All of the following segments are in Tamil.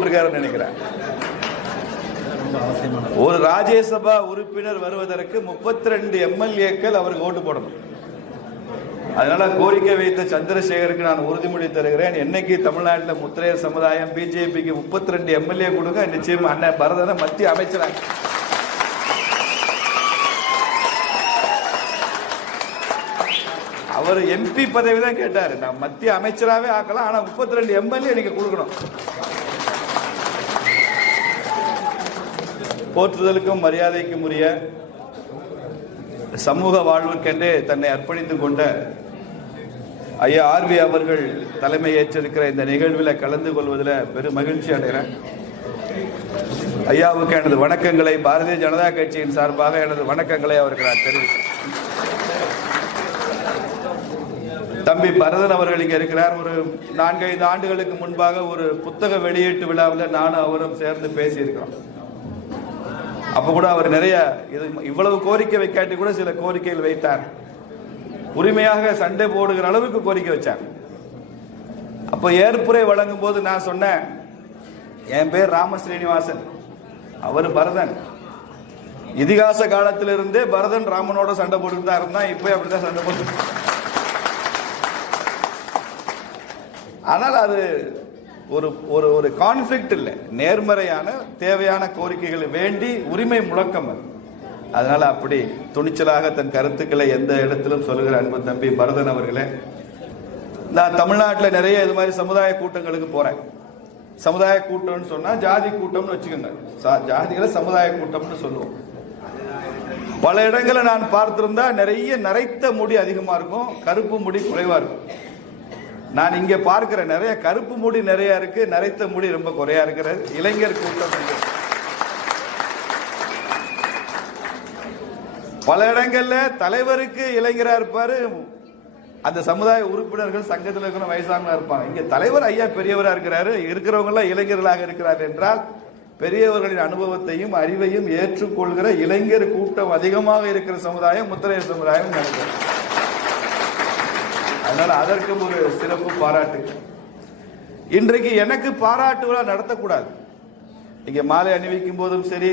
கூப்பிட்டுருக்காருன்னு நினைக்கிறேன். ஒரு ராஜ்யசபா உறுப்பினர் வருவதற்கு 32 எம்எல்ஏக்கள் அவருக்கு ஓட்டு போடணும். அதனால கோரிக்கை வைத்த சந்திரசேகருக்கு நான் உறுதிமொழி தருகிறேன். என்னைக்கு தமிழ்நாட்டில் முத்திரையர் சமுதாயம் பிஜேபிக்கு 32 எம்எல்ஏ கொடுங்க, நிச்சயம் அண்ணன் பரதனை மத்திய அமைச்சராக. அவர் எம்பி பதவி தான் கேட்டாரு, நான் மத்திய அமைச்சராகவே ஆக்கலாம், ஆனா 32 எம்எல்ஏ நீங்க கொடுக்கணும். போற்றுதலுக்கும் மரியாதைக்கும் உரிய சமூக வாழ்வுக்கென்றே தன்னை அர்ப்பணித்துக் கொண்ட ஐயா ஆர்வி அவர்கள் தலைமை ஏற்றிருக்கிற இந்த நிகழ்வில் கலந்து கொள்வதில் பெரும் மகிழ்ச்சி அடைகிறேன். ஐயாவுக்கு எனது வணக்கங்களை பாரதிய ஜனதா கட்சியின் சார்பாக எனது வணக்கங்களை அவருக்கு நான் தெரிவிக்கிறேன். தம்பி பரதன் அவர்கள் இங்க இருக்கிறார். ஒரு 4-5 ஆண்டுகளுக்கு முன்பாக ஒரு புத்தக வெளியீட்டு விழாவில் நானும் அவரும் சேர்ந்து பேசியிருக்கிறோம். அப்ப கூட அவர் நிறைய இவ்வளவு கோரிக்கை வைக்காட்டி கூட சில கோரிக்கைகள் வைத்தார். உரிமையாக சண்டை போடுகிற அளவுக்கு கோரிக்கை வச்சார். அப்ப ஏற்புரை வழங்கும் போது நான் சொன்னேன், என் பேர் ராமஸ்ரீனிவாசன், அவர் பரதன். இதிகாச காலத்திலிருந்தே பரதன் ராமனோட சண்டை போட்டுட்டு தான் இருந்தான், இப்ப அப்படிதான் சண்டை போட்டு. ஆனால் அது ஒரு ஒரு ஒரு கான்ஃபிளிக்ட் இல்லை, நேர்மறையான தேவையான கோரிக்கைகளை வேண்டி உரிமை முழக்கம். அதனால அப்படி துணிச்சலாக தன் கருத்துக்களை எந்த இடத்திலும் சொல்லுகிற அன்பு தம்பி பரதன் அவர்களே. நான் தமிழ்நாட்டில் நிறைய இது மாதிரி சமுதாய கூட்டங்களுக்கு போறேன். சமுதாய கூட்டம்னு சொன்னா ஜாதி கூட்டம்னு வச்சுக்கோங்க, ஜாதிகளை சமுதாய கூட்டம்னு சொல்லுவோம். பல இடங்களை நான் பார்த்திருந்தா நிறைய நரைத்த முடி அதிகமா இருக்கும், கருப்பு முடி குறைவா இருக்கும். நான் இங்க பார்க்கிற நிறைய கருப்பு முடி நிறைய இருக்கு, நரைத்த முடி ரொம்ப குறையா இருக்கிறது. இளைஞர் கூட்டம் பல இடங்கள்ல தலைவருக்கு இளைஞரா இருப்பாரு, அந்த சமுதாய உறுப்பினர்கள் சங்கத்தில் இருக்கிற வயசானவங்களா இருப்பாங்க. இங்க தலைவர் ஐயா பெரியவரா இருக்கிறாரு, இருக்கிறவங்க எல்லாம் இளைஞர்களாக இருக்கிறார் என்றால் பெரியவர்களின் அனுபவத்தையும் அறிவையும் ஏற்றுக்கொள்கிற இளைஞர் கூட்டம் அதிகமாக இருக்கிற சமுதாயம் முத்திரையர் சமுதாயம் நடக்கிறது. அதனால அதற்கும் ஒரு சிறப்பு பாராட்டு. இன்றைக்கு எனக்கு பாராட்டு விழா நடத்தக்கூடாது. இங்க மாலை அணிவிக்கும் போதும் சரி,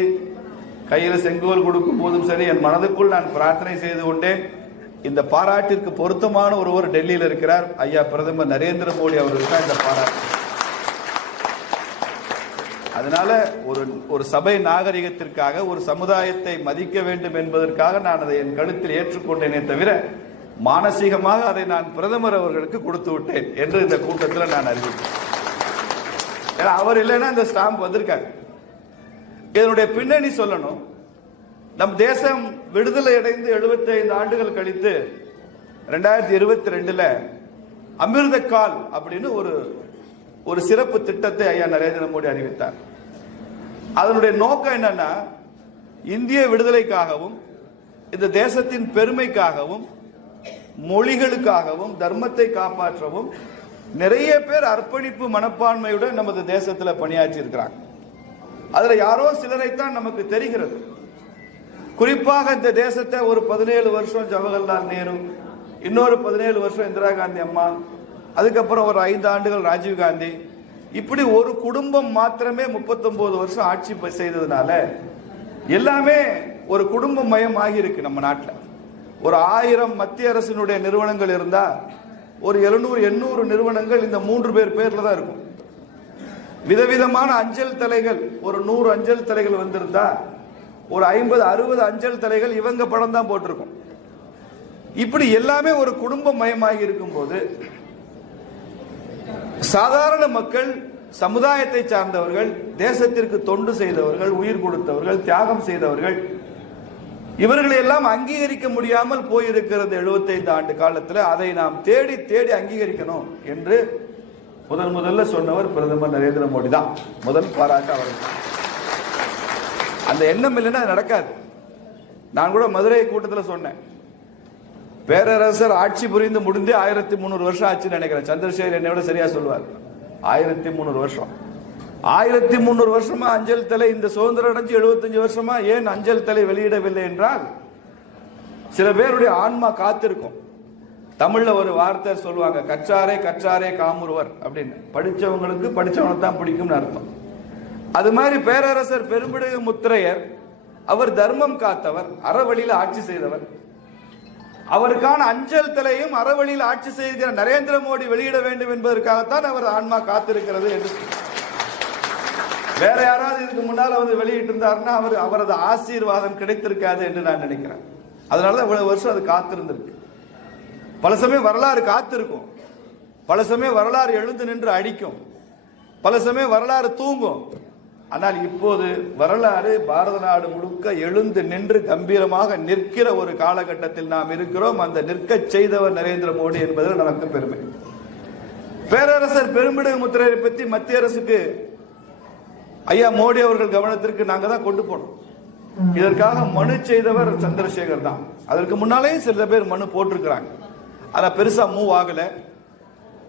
கையில செங்கோல் கொடுக்கும் போதும் சரி, என் மனதுக்குள் நான் பிரார்த்தனை செய்து கொண்டேன், இந்த பாராட்டிற்கு பொருத்தமான ஒருவர் டெல்லியில் இருக்கிறார், ஐயா பிரதமர் நரேந்திர மோடி அவர்களுக்கு தான் இந்த பாராட்டு. அதனால ஒரு சபை நாகரிகத்திற்காக, ஒரு சமுதாயத்தை மதிக்க வேண்டும் என்பதற்காக நான் அதை என் கழுத்தில் ஏற்றுக்கொண்டேனே தவிர மானசீகமாக அதை நான் பிரதமர் அவர்களுக்கு கொடுத்து விட்டேன் என்று இந்த கூட்டத்தில் நான் அறிவித்தேன். ஏன்னா அவர் இல்லைன்னா இந்த ஸ்டாம்ப் வந்திருக்காங்க. இதனுடைய பின்னணி சொல்லணும். நம் தேசம் விடுதலை அடைந்து 75 ஆண்டுகள் கழித்து 2022 அமிர்த கால் அப்படின்னு ஒரு சிறப்பு திட்டத்தை ஐயா நரேந்திர மோடி அறிவித்தார். அதனுடைய நோக்கம் என்னன்னா, இந்திய விடுதலைக்காகவும் இந்த தேசத்தின் பெருமைக்காகவும் மொழிகளுக்காகவும் தர்மத்தை காப்பாற்றவும் நிறைய பேர் அர்ப்பணிப்பு மனப்பான்மையுடன் நமது தேசத்தில் பணியாற்றி இருக்கிறாங்க. அதுல யாரோ சிலரைத்தான் நமக்கு தெரிகிறது. குறிப்பாக இந்த தேசத்தை ஒரு 17 வருஷம் ஜவஹர்லால் நேரு, இன்னொரு 17 வருஷம் இந்திரா காந்தி அம்மா, அதுக்கப்புறம் ஒரு 5 ஆண்டுகள் ராஜீவ் காந்தி, இப்படி ஒரு குடும்பம் மாத்திரமே 39 வருஷம் ஆட்சி செய்ததுனால எல்லாமே ஒரு குடும்ப மயம் ஆகியிருக்கு. நம்ம நாட்டில் ஒரு 1000 மத்திய அரசினுடைய நிறுவனங்கள் இருந்தா ஒரு 700-800 நிறுவனங்கள் இந்த 3 பேர்ல தான் இருக்கும். விதவிதமான அஞ்சல் தலைகள், ஒரு 100 அஞ்சல் தலைகள் வந்திருந்தா ஒரு 50-60 அஞ்சல் தலைகள் இவங்க படம் தான் போட்டிருக்கும். இப்படி எல்லாமே ஒரு குடும்ப மயமாகி இருக்கும் போது சாதாரண மக்கள், சமுதாயத்தை சார்ந்தவர்கள், தேசத்திற்கு தொண்டு செய்தவர்கள், உயிர் கொடுத்தவர்கள், தியாகம் செய்தவர்கள், இவர்களை எல்லாம் அங்கீகரிக்க முடியாமல் போயிருக்கிறது 75 ஆண்டு காலத்தில். அதை நாம் தேடி தேடி அங்கீகரிக்கணும் என்று முதல்ல சொன்னவர் பிரதமர் நரேந்திர மோடி தான். முதல் பாராட்டு அவர்கள். அந்த எண்ணம் இல்லைன்னா நடக்காது. நான் கூட மதுரை கூட்டத்தில் சொன்னேன், பேரரசர் ஆட்சி புரிந்து முடிந்து 1300 வருஷம் ஆச்சுன்னு நினைக்கிறேன். சந்திரசேகர் என்னை விட சரியா சொல்லுவார். 1300 வருஷம். 1300 வருஷமா அஞ்சல் தலை, இந்த சுதந்திரம் அடைஞ்சு 75 வருஷமா ஏன் அஞ்சல் தலை வெளியிடவில்லை என்றால் சில பேருடைய ஆன்மா காத்திருக்கும். தமிழ்ல ஒரு வார்த்தை சொல்லுவாங்க, கற்றாரே கற்றாரே காமுறுவர் அப்படின்னு. படிச்சவங்களுக்கு படிச்சவனை தான் பிடிக்கும்னு அர்த்தம். அது மாதிரி பேரரசர் பெரும்பிடுகு முத்திரையர் அவர் தர்மம் காத்தவர், அறவழியில் ஆட்சி செய்தவர். அவருக்கான அஞ்சல் தலையும் அறவழியில் ஆட்சி செய்கிற நரேந்திர மோடி வெளியிட வேண்டும் என்பதற்காகத்தான் அவர் ஆன்மா காத்திருக்கிறது என்று. வேற யாராவது இதுக்கு முன்னால் வந்து வெளியிட்டு இருந்தாருன்னா அவரது ஆசீர்வாதம் கிடைத்திருக்காது என்று நான் நினைக்கிறேன். அதனாலதான் இவ்வளவு வருஷம் அது காத்திருந்திருக்கு. பல சமயம் வரலாறு காத்திருக்கும், பல சமயம் வரலாறு எழுந்து நின்று அடிக்கும், பல சமயம் வரலாறு தூங்கும். ஆனால் இப்போது வரலாறு பாரத நாடு முழுக்க எழுந்து நின்று கம்பீரமாக நிற்கிற ஒரு காலகட்டத்தில் நாம் இருக்கிறோம். அந்த நிற்க செய்தவர் நரேந்திர மோடி என்பதில் நமக்கு பெருமை. பேரரசர் பெரும்பிடுகு முத்திரையரை பற்றி மத்திய அரசுக்கு ஐயா மோடி அவர்கள் கவனத்திற்கு நாங்க தான் கொண்டு போனோம். இதற்காக மனு செய்தவர் சந்திரசேகர் தான். அதற்கு முன்னாலேயும் சில பேர் மனு போட்டிருக்கிறாங்க. ஆனா பெருசா மூவ் ஆகல.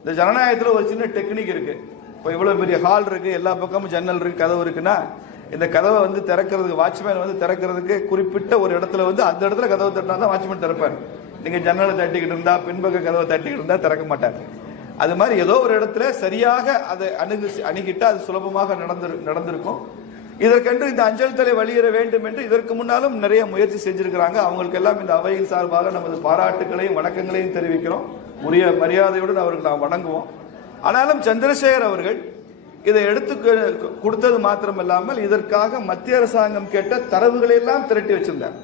இந்த ஜனநாயகத்தில் ஒரு சின்ன டெக்னிக் இருக்கு. இப்போ இவ்வளவு பெரிய ஹால் இருக்கு, எல்லா பக்கமும் ஜன்னல் இருக்கு, கதவு இருக்குன்னா இந்த கதவை வந்து திறக்கிறதுக்கு வாட்ச்மேன் வந்து திறக்கிறதுக்கு குறிப்பிட்ட ஒரு இடத்துல வந்து அந்த இடத்துல கதவை தட்டினா தான் வாட்ச்மேன் திறப்பார். நீங்க ஜன்னலை தட்டிக்கிட்டு இருந்தா, பின்பக்க கதவை தட்டிக்கிட்டு இருந்தா திறக்க மாட்டார். அது மாதிரி ஏதோ ஒரு இடத்துல சரியாக அதை அணுகிட்டு அது சுலபமாக நடந்திருக்கும். இதற்கென்று இந்த அஞ்சல் தலை வெளியேற வேண்டும் என்று இதற்கு முன்னாலும் நிறைய முயற்சி செஞ்சிருக்கிறாங்க. அவங்களுக்கு எல்லாம் இந்த அவையின் சார்பாக நமது பாராட்டுகளையும் வணக்கங்களையும் தெரிவிக்கிறோம். உரிய மரியாதையுடன் அவருக்கு நாம் வணங்குவோம். ஆனாலும் சந்திரசேகர் அவர்கள் இதை எடுத்து கொடுத்தது மாத்திரமல்லாமல் இதற்காக மத்திய அரசாங்கம் கேட்ட தரவுகளை எல்லாம் திரட்டி வச்சிருந்தார்.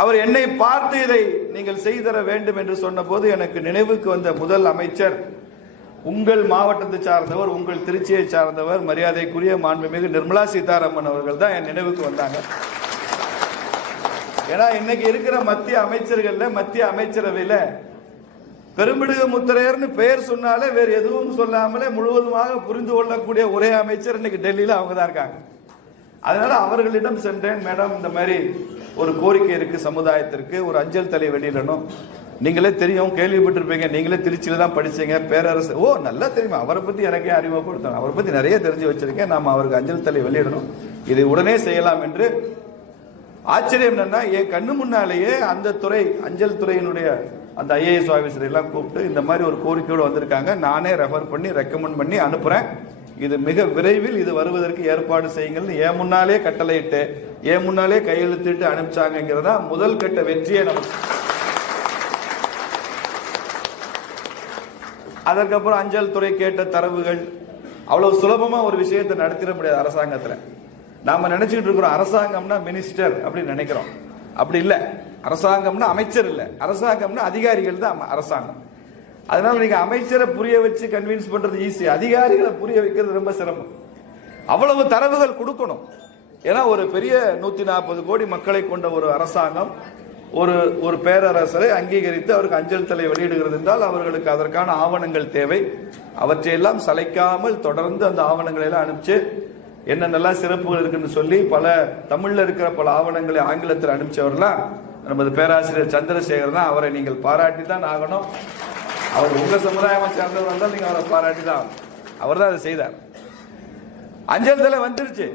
அவர் என்னை பார்த்து இதை நீங்கள் செய்தர வேண்டும் என்று சொன்ன போது எனக்கு நினைவுக்கு வந்த முதல் அமைச்சர் உங்கள் மாவட்டத்தை சார்ந்தவர், உங்கள் திருச்சியை சார்ந்தவர், மரியாதைக்குரிய மாண்புமிகு நிர்மலா சீதாராமன் அவர்கள் தான் என் நினைவுக்கு வந்தாங்க. ஏன்னா இன்னைக்கு இருக்கிற மத்திய அமைச்சர்கள்ல, மத்திய அமைச்சரவையில பெரும்பிடுகு முத்திரையர்னு பெயர் சொன்னாலே வேறு எதுவும் சொல்லாமலே முழுவதுமாக புரிந்து கொள்ளக்கூடிய ஒரே அமைச்சர் இன்னைக்கு டெல்லியில அவங்க தான் இருக்காங்க. அதனால அவர்களிடம் சென்றேன். மேடம், இந்த மாதிரி ஒரு கோரிக்கை இருக்கு சமுதாயத்திற்கு, ஒரு அஞ்சல் தலை வெளியிடணும். நீங்களே தெரியும், கேள்விப்பட்டிருப்பீங்க, நீங்களே திருச்சியில தான் படிச்சீங்க, பேரரசு. ஓ, நல்லா தெரியுமா, அவரை பத்தி எனக்கே அறிமுகப்படுத்தணும், அவரை பத்தி நிறைய தெரிஞ்சு வச்சிருக்கேன், நாம அவருக்கு அஞ்சல் தலை வெளியிடணும், இதை உடனே செய்யலாம் என்று. ஆச்சரியம் என்னன்னா, என் கண்ணு முன்னாலேயே அந்த துறை, அஞ்சல் துறையினுடைய அந்த ஐஏஎஸ் ஆபீசர் எல்லாம் கூப்பிட்டு இந்த மாதிரி ஒரு கோரிக்கையோடு வந்திருக்காங்க, நானே ரெஃபர் பண்ணி ரெக்கமெண்ட் பண்ணி அனுப்புறேன், இது மிக விரைவில் இது வருவதற்கு ஏற்பாடு செய்யுங்கள் என் முன்னாலே கட்டளையிட்டு என் முன்னாலே கையெழுத்திட்டு அனுப்பிச்சாங்கிறதா முதல் கட்ட வெற்றியே நமக்கு. அதற்கப்புறம் அஞ்சல் துறை கேட்ட தரவுகள், அவ்வளவு சுலபமா ஒரு விஷயத்தை நடத்திட முடியாது அரசாங்கத்துல. நாம நினைச்சுட்டு இருக்கிறோம் அரசாங்கம்னா மினிஸ்டர் அப்படின்னு நினைக்கிறோம். அப்படி இல்ல. அரசாங்கம்னா அமைச்சர் இல்ல, அரசாங்கம்னா அதிகாரிகள் தான் அரசாங்கம். அதனால நீங்க அமைச்சரை புரிய வச்சு கன்வின்ஸ் பண்றது ஈஸி, அதிகாரிகளை புரிய வைக்கிறது ரொம்ப சிரமம். அவ்வளவு தரவுகள் கொடுக்கணும். ஏன்னா ஒரு பெரிய 140 கோடி மக்களை கொண்ட ஒரு அரசாங்கம் ஒரு பேரரசரை அங்கீகரித்து அவருக்கு அஞ்சல் தலை வெளியிடுகிறது என்றால் அவர்களுக்கு அதற்கான ஆவணங்கள் தேவை. அவற்றையெல்லாம் சளைக்காமல் தொடர்ந்து அந்த ஆவணங்களை எல்லாம் அனுப்பிச்சு என்னென்னலாம் சிறப்புகள் இருக்குன்னு சொல்லி பல தமிழ்ல இருக்கிற பல ஆவணங்களை ஆங்கிலத்தில் அனுப்பிச்சவர்லாம் நமது பேராசிரியர் சந்திரசேகர் தான். அவரை நீங்கள் பாராட்டி தான் ஆகணும். அவர் உங்க சமுதாயமா சேர்ந்தவர் வந்தால் நீங்க அவரை பாராட்டி தான். அவர் தான் அதை செய்தார். அஞ்சல் தலை வந்துருச்சு.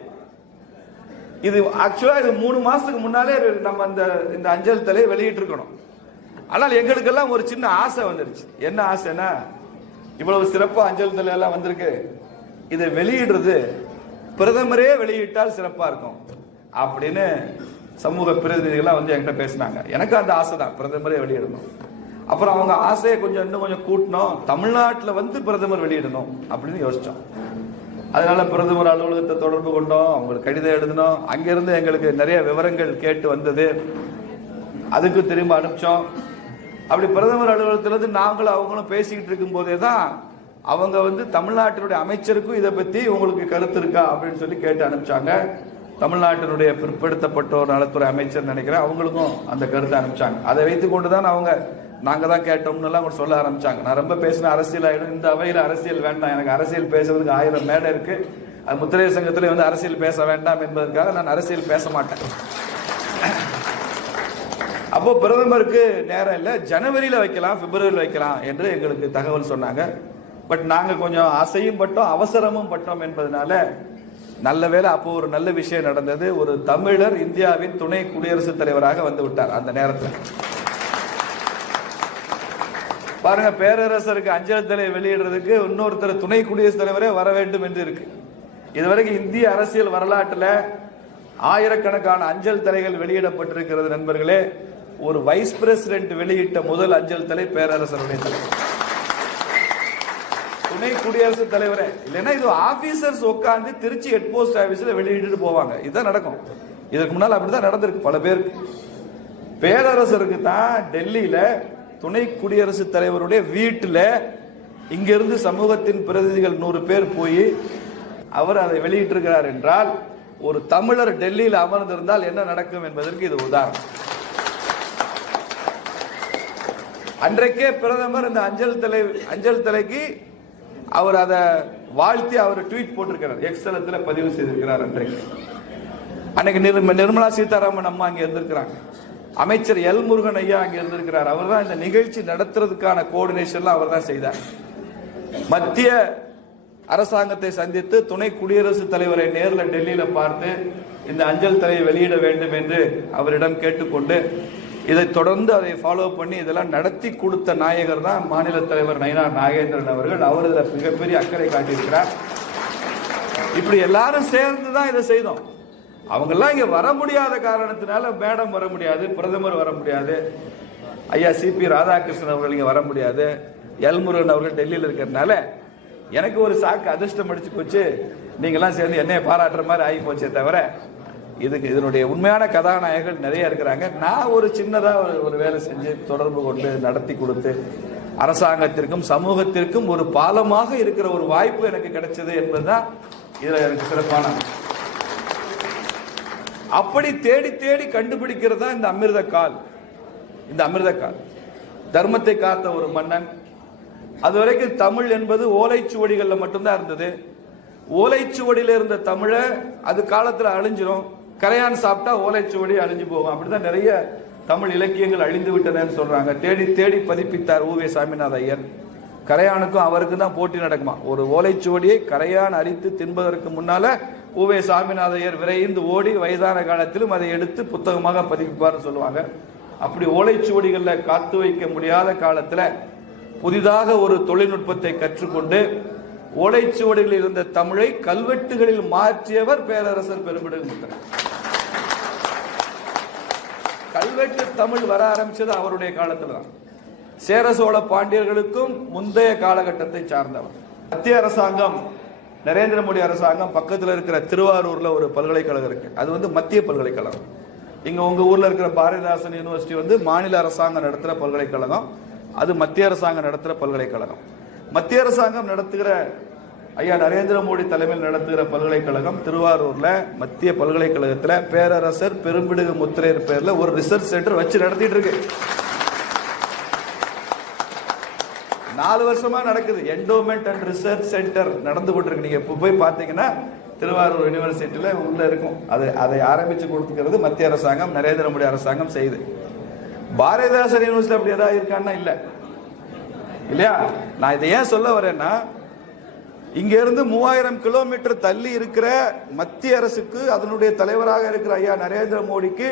இது ஆக்சுவலா இது 3 மாசத்துக்கு முன்னாலே நம்ம இந்த அஞ்சல் தலையை வெளியிட்டு இருக்கணும். ஆனால் எங்களுக்கெல்லாம் ஒரு சின்ன ஆசை வந்துருச்சு. என்ன ஆசைன்னா, இவ்வளவு சிறப்பா அஞ்சல் தலை எல்லாம் வந்திருக்கு, இதை வெளியிடுறது பிரதமரே வெளியிட்டால் சிறப்பா இருக்கும் அப்படின்னு சமூக பிரதிநிதிகள்லாம் வந்து என்கிட்ட பேசினாங்க. எனக்கு அந்த ஆசை தான், பிரதமரே வெளியிடணும். அப்புறம் அவங்க ஆசையை இன்னும் கொஞ்சம் கூட்டணும், தமிழ்நாட்டில் வந்து பிரதமர் வெளியிடணும் அப்படின்னு யோசிச்சோம். அதனால பிரதமர் அலுவலகத்தை தொடர்பு கொண்டோம், அவங்களுக்கு கடிதம் எழுதணும். அங்கிருந்து எங்களுக்கு நிறைய விவரங்கள் கேட்டு வந்தது, அதுக்கு திரும்ப அனுப்பிச்சோம். அப்படி பிரதமர் அலுவலகத்திலிருந்து நாங்களும் அவங்களும் பேசிக்கிட்டு இருக்கும் போதே தான் அவங்க வந்து தமிழ்நாட்டினுடைய அமைச்சருக்கும் இதை பத்தி உங்களுக்கு கருத்து இருக்கா அப்படின்னு சொல்லி கேட்டு அனுப்பிச்சாங்க. தமிழ்நாட்டினுடைய பிற்படுத்தப்பட்டோர் நலத்துறை அமைச்சர் நினைக்கிறேன், அவங்களுக்கும் அந்த கருத்தை அனுப்பிச்சாங்க. அதை வைத்துக் கொண்டுதான் அவங்க நாங்க தான் கேட்டோம்னு எல்லாம் சொல்ல ஆரம்பிச்சாங்க. நான் ரொம்ப பேசின அரசியல் ஆயிடும், இந்த அவையில அரசியல் வேண்டாம், எனக்கு அரசியல் பேசுறதுக்கு 1000 மேடை இருக்கு, அது முத்திரை சங்கத்திலே வந்து அரசியல் பேச வேண்டாம் என்பதற்காக நான் அரசியல் பேச மாட்டேன். அப்போ பிரதமருக்கு நேரம் இல்லை, ஜனவரியில வைக்கலாம், பிப்ரவரியில் வைக்கலாம் என்று எங்களுக்கு தகவல் சொன்னாங்க. பட் நாங்க கொஞ்சம் ஆசையும் பட்டோம், அவசரமும் பட்டோம் என்பதனால நல்ல வேளை அப்போ ஒரு நல்ல விஷயம் நடந்தது. ஒரு தமிழர் இந்தியாவின் துணை குடியரசுத் தலைவராக வந்து விட்டார் அந்த நேரத்தில். பாருங்க, பேரரசருக்கு அஞ்சல் தலை வெளியிடுறதுக்கு இன்னொருத்தர் துணை குடியரசுத் தலைவரே வர வேண்டும் என்று இருக்கு. இதுவரைக்கும் இந்திய அரசியல் வரலாற்றில் ஆயிரக்கணக்கான அஞ்சல் தலைகள் வெளியிடப்பட்டிருக்கிறது நண்பர்களே. ஒரு வைஸ் பிரசிடென்ட் வெளியிட்ட முதல் அஞ்சல் தலை பேரரசருடைய தலை, துணை குடியரசுத் தலைவரே. இல்லைன்னா இது ஆபீசர்ஸ் உட்கார்ந்து திருச்சி ஹெட் போஸ்ட் ஆபீஸ்ல வெளியிட்டு போவாங்க. இதுதான் நடக்கும். இதற்கு முன்னால் அப்படிதான் நடந்திருக்கு பல பேருக்கு. பேரரசருக்கு தான் டெல்லியில துணை குடியரசுத் தலைவருடைய வீட்டில் இங்கிருந்து சமூகத்தின் பிரதிநிதிகள் 100 பேர் போய் அவர் அதை வெளியிட்டிருக்கிறார் என்றால் ஒரு தமிழர் டெல்லியில் அமர்ந்திருந்தால் என்ன நடக்கும் என்பதற்கு இது உதாரணம். அன்றைக்கே பிரதமர் இந்த அஞ்சல் தலைக்கு அவர் அதை வாழ்த்தி அவர் ட்வீட் போட்டிருக்கிறார், எக்ஸலத்தில் பதிவு செய்திருக்கிறார். அன்றைக்கு நிர்மலா சீதாராமன் அம்மா அங்கே இருந்திருக்கிறாங்க, அமைச்சர் எல் முருகன் ஐயா அங்கே இருந்திருக்கிறார். அவர் தான் இந்த நிகழ்ச்சி நடத்துறதுக்கான கோஆர்டினேஷன்லாம் அவர் தான் செய்தார். மத்திய அரசாங்கத்தை சந்தித்து துணை குடியரசுத் தலைவரை நேரில் டெல்லியில் பார்த்து இந்த அஞ்சல் தலையை வெளியிட வேண்டும் என்று அவரிடம் கேட்டுக்கொண்டு இதை தொடர்ந்து அதை ஃபாலோ பண்ணி இதெல்லாம் நடத்தி கொடுத்த நாயகர் தான் மாநில தலைவர் நயினார் நாகேந்திரன் அவர்கள். அவர் இதில் மிகப்பெரிய அக்கறை காட்டியிருக்கிறார். இப்படி எல்லாரும் சேர்ந்து தான் இதை செய்தோம். அவங்கெல்லாம் இங்கே வர முடியாத காரணத்தினால மேடம் வர முடியாது, பிரதமர் வர முடியாது, ஐயா சிபி ராதாகிருஷ்ணன் அவர்கள் இங்கே வர முடியாது, எல்முருகன் அவர்கள் டெல்லியில் இருக்கிறதுனால எனக்கு ஒரு சாக்கு அதிர்ஷ்டம் அடிச்சு போச்சு, நீங்களாம் சேர்ந்து என்னைய பாராட்டுற மாதிரி ஆகி போச்சே தவிர இதனுடைய உண்மையான கதாநாயகர்கள் நிறைய இருக்கிறாங்க. நான் ஒரு சின்னதாக ஒரு வேலை செஞ்சு தொடர்பு கொண்டு நடத்தி கொடுத்து அரசாங்கத்திற்கும் சமூகத்திற்கும் ஒரு பாலமாக இருக்கிற ஒரு வாய்ப்பு எனக்கு கிடைச்சது என்பதுதான் இதுல எனக்கு சிறப்பான. அப்படி தேடி தேடி கண்டுபிடிக்கிறதா இந்த அமிர்த கால். இந்த அமிர்த கால் தர்மத்தை காத்த ஒரு மன்னன். அதுவரைக்கும் தமிழ் என்பது ஓலைச்சுவடிகள்ல மட்டும்தான் இருந்தது. ஓலைச்சுவடியில் இருந்த தமிழை அது காலத்தில் அழிஞ்சிரும். கரையான் சாப்பிட்டா ஓலைச்சுவடி அழிஞ்சு போகும். அப்படிதான் நிறைய தமிழ் இலக்கியங்கள் அழிந்து விட்டனன்னு சொல்றாங்க. தேடி தேடி பதிப்பித்தார் ஊவே சாமிநாத ஐயர். கரையானுக்கும் அவருக்கு தான் போட்டி நடக்குமா. ஒரு ஓலைச்சுவடியை கரையான் அரித்து தின்பதற்கு முன்னால ஊவே சாமிநாத ஐயர் விரைந்து ஓடி வயதான காலத்திலும் அதை எடுத்து புத்தகமாக பதிப்பிப்பார்னு சொல்லுவாங்க. அப்படி ஓலைச்சுவடிகளில் காத்து வைக்க முடியாத காலத்துல புதிதாக ஒரு தொழில்நுட்பத்தை கற்றுக்கொண்டு ஓலைச்சுவடிகளில் இருந்த தமிழை கல்வெட்டுகளில் மாற்றியவர் பேரரசர் பெரும்பிடுகு. கல்வெட்டு தமிழ் வர ஆரம்பிச்சது அவருடைய காலத்துல தான். சேர சோழ பாண்டியர்களுக்கும் முந்தைய காலகட்டத்தை சார்ந்தவர். மத்திய அரசாங்கம், நரேந்திர மோடி அரசாங்கம் பக்கத்தில் இருக்கிற திருவாரூர்ல ஒரு பல்கலைக்கழகம் இருக்கு. அது மத்திய பல்கலைக்கழகம். இங்க உங்க ஊர்ல இருக்கிற பாரதிதாசன் யூனிவர்சிட்டி மாநில அரசாங்கம் நடத்துற பல்கலைக்கழகம். அது மத்திய அரசாங்கம் நடத்துகிற பல்கலைக்கழகம். மத்திய அரசாங்கம் நடத்துகிற ஐயா நரேந்திர மோடி தலைமையில் நடத்துகிற பல்கலைக்கழகம் திருவாரூர்ல மத்திய பல்கலைக்கழகத்தில் பேரரசர் பெரும்பிடுகு முத்திரையர் பேர்ல ஒரு ரிசர்ச் சென்டர் வச்சு நடத்திட்டு இருக்கு. 4 வருஷமா நடக்குது. என்டோமெண்ட் அண்ட் ரிசர்ச் சென்டர் நடந்து கொண்டிருக்கு. நீங்க இப்போ போய் பார்த்தீங்கன்னா திருவாரூர் யூனிவர்சிட்டியில உள்ள இருக்கும். அதை ஆரம்பிச்சு கொடுத்துக்கிறது மத்திய அரசாங்கம், நரேந்திர மோடி அரசாங்கம் செய்யுது. பாரதிதாசன் யூனிவர்சிட்டி அப்படி ஏதாவது இருக்கான்னா இல்ல இல்லையா. நான் இதை ஏன் சொல்ல வரேன்னா, இங்க இருந்து 3000 கிலோமீட்டர் தள்ளி இருக்கிற மத்திய அரசுக்கு அதனுடைய தலைவராக இருக்கிற ஐயா நரேந்திர மோடிக்கு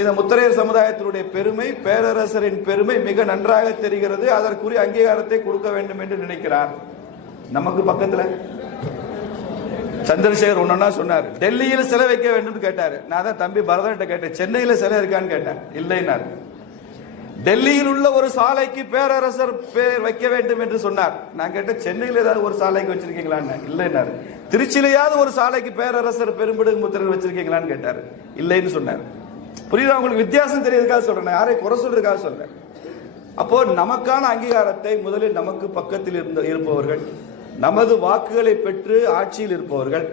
இந்த முத்திரையர் சமுதாயத்தினுடைய பெருமை, பேரரசரின் பெருமை மிக நன்றாக தெரிகிறது. அதற்குரிய அங்கீகாரத்தை கொடுக்க வேண்டும் என்று நினைக்கிறார். நமக்கு பக்கத்துல சந்திரசேகர் ஒன்னா சொன்னார், டெல்லியில் சிலை வைக்க வேண்டும் கேட்டாரு. நான் தான் தம்பி பரதன் கேட்டேன், சென்னையில சிலை இருக்கான்னு கேட்டேன். இல்லைன்னாரு. டெல்லியில் உள்ள ஒரு சாலைக்கு பேரரசர் பேர் வைக்க வேண்டும் என்று சொன்னார். நான் கேட்டேன், சென்னையில் ஏதாவது ஒரு சாலைக்கு வச்சிருக்கீங்களான்னு. இல்லைன்னாரு. திருச்சியிலையாவது ஒரு சாலைக்கு பேரரசர் பெரும்பிடுகு முத்திரையர் வச்சிருக்கீங்களான்னு கேட்டாரு. இல்லைன்னு சொன்னார். புரியுதா உங்களுக்கு? வித்தியாசம் தெரியறதுக்காக சொல்றேன், யாரையும் குறை சொல்றதுக்காக சொல்றேன். அப்போ நமக்கான அங்கீகாரத்தை முதலில் நமக்கு பக்கத்தில் இருப்பவர்கள், நமது வாக்குகளை பெற்று ஆட்சியில் இருப்பவர்கள்,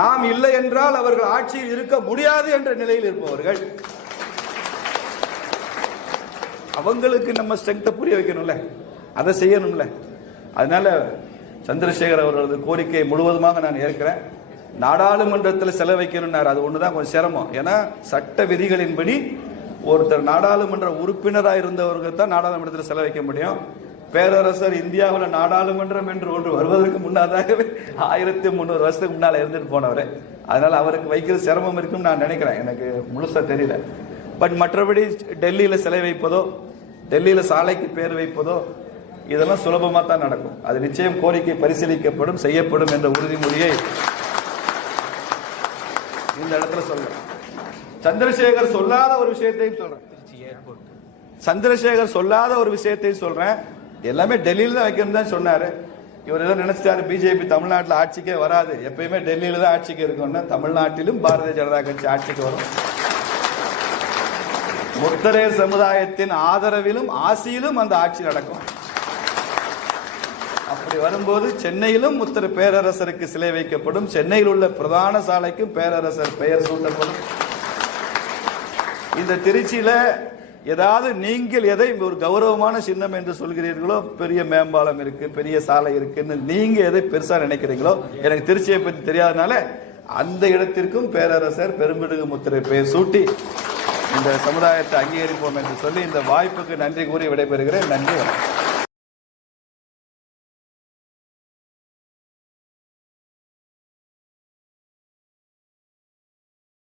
நாம் இல்லை என்றால் அவர்கள் ஆட்சியில் இருக்க முடியாது என்ற நிலையில் இருப்பவர்கள், அவங்களுக்கு நம்ம ஸ்ட்ரெங்த்தை புரிய வைக்கணும்ல, அதை செய்யணும்ல. அதனால சந்திரசேகர் அவர்களது கோரிக்கையை முழுவதுமாக நான் ஏற்கிறேன். நாடாளுமன்றத்தில் செலவு வைக்கணும்னார். அது ஒண்ணுதான் கொஞ்சம் சிரமம். ஏன்னா சட்ட விதிகளின்படி ஒருத்தர் நாடாளுமன்ற உறுப்பினராக இருந்தவர்கள் தான் நாடாளுமன்றத்தில் செலவு வைக்க முடியும். பேரரசர் இந்தியாவில் நாடாளுமன்றம் என்று ஒன்று வருவதற்கு முன்னதாகவே 1300 வருஷத்துக்கு முன்னால இருந்துட்டு போனவர். அதனால அவருக்கு வைக்கிறது சிரமம் இருக்குன்னு நான் நினைக்கிறேன். எனக்கு முழுசா தெரியல. பட் மற்றபடி டெல்லியில சிலை வைப்பதோ, டெல்லியில சாலைக்கு பேர் வைப்பதோ இதெல்லாம் சுலபமா தான் நடக்கும். அது நிச்சயம் கோரிக்கை பரிசீலிக்கப்படும், செய்யப்படும் என்ற உறுதிமொழியை இந்த இடத்துல சொல்றேன். சந்திரசேகர் சொல்லாத ஒரு விஷயத்தையும் சொல்றேன். சந்திரசேகர் சொல்லாத ஒரு விஷயத்தையும் சொல்றேன். எல்லாமே டெல்லியில தான் வைக்கணும் தான் சொன்னாரு. இவர் ஏதோ நினைச்சிட்டாரு பிஜேபி தமிழ்நாட்டில் ஆட்சிக்கே வராது, எப்பயுமே டெல்லியில தான் ஆட்சிக்கு இருக்கும்னா, தமிழ்நாட்டிலும் பாரதிய ஜனதா கட்சி ஆட்சிக்கு வரும். முத்தரையர் சமுதாயத்தின் ஆதரவிலும் ஆசியிலும் அந்த ஆட்சி நடக்கும். அப்படி வரும்போது சென்னையிலும் முத்திர பேரரசருக்கு சிலை வைக்கப்படும், சென்னையில் உள்ள பிரதான சாலைக்கும் பேரரசர் பெயர் சூட்டப்படும். இந்த திருச்சியில ஏதாவது நீங்கள் எதை ஒரு கௌரவமான சின்னம் என்று சொல்கிறீர்களோ, பெரிய மேம்பாலம் இருக்கு, பெரிய சாலை இருக்குன்னு நீங்க எதை பெருசா நினைக்கிறீங்களோ, எனக்கு திருச்சியை பற்றி தெரியாதனால அந்த இடத்திற்கும் பேரரசர் பெரும்பிடுகு முத்திரை பெயர் சூட்டி இந்த சமுதாயத்தை அங்கீகரிப்போம் என்று சொல்லி இந்த வாய்ப்புக்கு நன்றி கூறி விடைபெறுகிறேன். நன்றி, வணக்கம்.